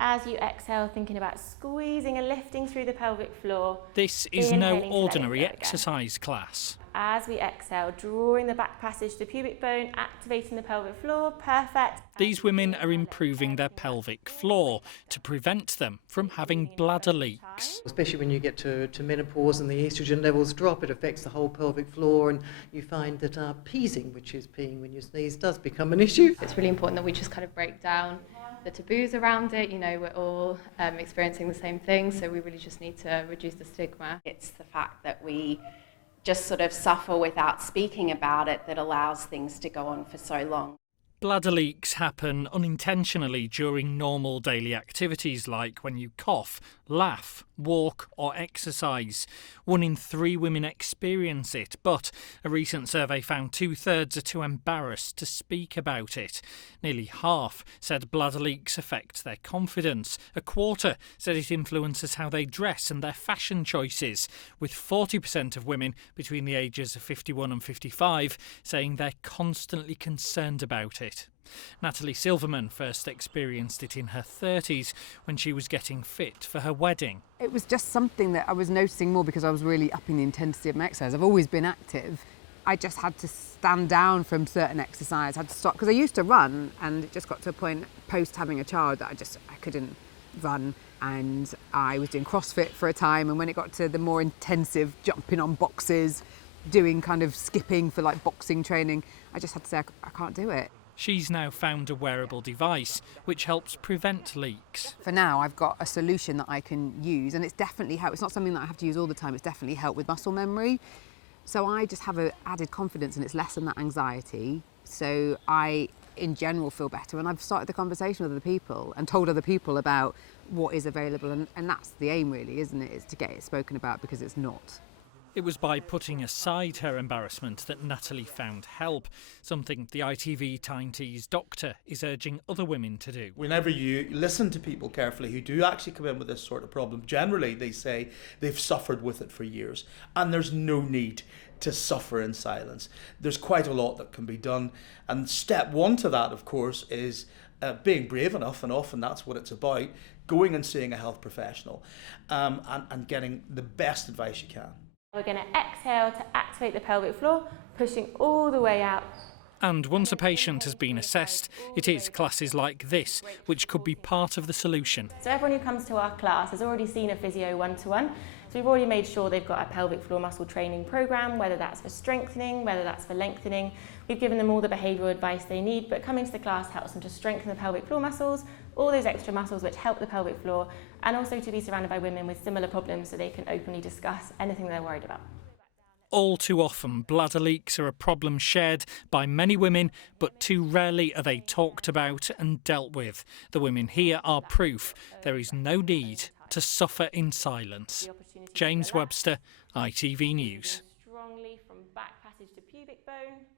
As you exhale, thinking about squeezing and lifting through the pelvic floor. This is no Inhaling to let it ordinary go again. exercise class. As we exhale, drawing the back passage to pubic bone, activating the pelvic floor, perfect. These women are improving their pelvic floor to prevent them from having bladder leaks. Especially when you get to menopause and the estrogen levels drop, it affects the whole pelvic floor, and you find that peasing, which is peeing when you sneeze, does become an issue. It's really important that we just kind of break down the taboos around it. You know, we're all experiencing the same thing, so we really just need to reduce the stigma. It's the fact that we just sort of suffer without speaking about it that allows things to go on for so long. Bladder leaks happen unintentionally during normal daily activities like when you cough, laugh, walk or exercise. 1 in 3 women experience it, but a recent survey found 2/3 are too embarrassed to speak about it. Nearly half said bladder leaks affect their confidence. A quarter said it influences how they dress and their fashion choices, with 40% of women between the ages of 51 and 55 saying they're constantly concerned about it. Natalie Silverman first experienced it in her 30s when she was getting fit for her wedding. It was just something that I was noticing more because I was really upping the intensity of my exercise. I've always been active. I just had to stand down from certain exercise. I had to stop because I used to run, and it just got to a point post having a child that I couldn't run, and I was doing CrossFit for a time, and when it got to the more intensive jumping on boxes, doing kind of skipping for like boxing training, I just had to say I can't do it. She's now found a wearable device which helps prevent leaks. For now, I've got a solution that I can use, and it's definitely helped. It's not something that I have to use all the time. It's definitely helped with muscle memory. So I just have an added confidence, and it's less than that anxiety. So I, in general, feel better. And I've started the conversation with other people and told other people about what is available. And that's the aim, really, isn't it? Is to get it spoken about, because it's not. It was by putting aside her embarrassment that Natalie found help, something the ITV Tyne Tees doctor is urging other women to do. Whenever you listen to people carefully who do actually come in with this sort of problem, generally they say they've suffered with it for years, and there's no need to suffer in silence. There's quite a lot that can be done, and step 1 to that, of course, is being brave enough, and often that's what it's about, going and seeing a health professional and getting the best advice you can. We're going to exhale to activate the pelvic floor, pushing all the way out. And once a patient has been assessed, it is classes like this which could be part of the solution. So everyone who comes to our class has already seen a physio one-to-one. So we've already made sure they've got a pelvic floor muscle training program, whether that's for strengthening, whether that's for lengthening. We've given them all the behavioural advice they need, but coming to the class helps them to strengthen the pelvic floor muscles, all those extra muscles which help the pelvic floor, and also to be surrounded by women with similar problems so they can openly discuss anything they're worried about. All too often, bladder leaks are a problem shared by many women, but too rarely are they talked about and dealt with. The women here are proof there is no need to suffer in silence. James Webster, ITV News.